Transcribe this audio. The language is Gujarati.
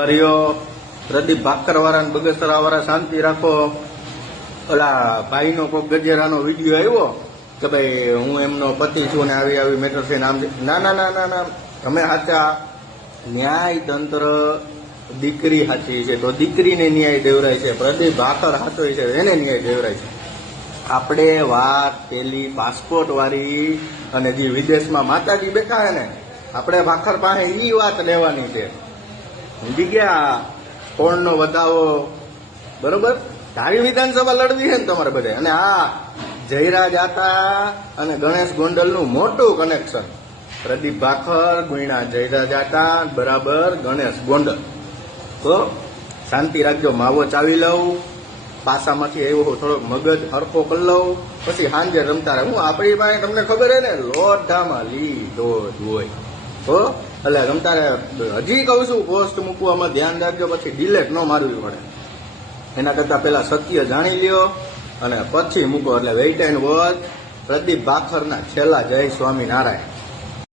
હરિયો પ્રદીપ ભાકરવાળા ને બગસરાવાળા શાંતિ રાખો. ઓલા ભાઈનો કોક ગજેરાનો વિડીયો આવ્યો કે ભાઈ હું એમનો પતિ છું ને આવી આવી મેટર છે નામ. ના ના ના ના ના, તમે સાચા. ન્યાય તંત્ર દીકરી સાચી છે તો દીકરીને ન્યાય દેવરાય છે. પ્રદીપ ભાકર સાચો છે એને ન્યાય દેવરાય છે. આપણે વાત પેલી પાસપોર્ટ વાળી અને જે વિદેશમાં માતાજી બેઠા હે ને, આપણે ભાખર પાસે ઈ વાત લેવાની છે. સમજી ગયા? કોણનો વધાવો બરોબર. ધારી વિધાનસભા લડવી છે ને તમારે બધે. અને આ જયરાજ આતા અને ગણેશ ગોંડલનું મોટું કનેક્શન. પ્રદીપ ભાખર ગુણ્યા જયરાજ આતા બરાબર ગણેશ ગોંડલ. તો શાંતિ રાખજો. માવો ચાવી લઉં, પાસામાંથી આવ્યો થોડોક મગજ હરખો કરી લઉં, પછી સાંજે રમતા રહે. હું આપણી પાસે તમને ખબર હે ને, લોઢામાં લીધો જ હોય. તો એટલે રમતા રહે. હજી કહું છું, પોસ્ટ મૂકવામાં ધ્યાન રાખજો, પછી ડિલેટ ન મારવી પડે. એના કરતાં પહેલા સત્ય જાણી લ્યો અને પછી મૂકો. એટલે વેઇટ એન્ડ વોચ. પ્રદીપ ભાખરના છેલ્લા જય સ્વામિનારાયણ.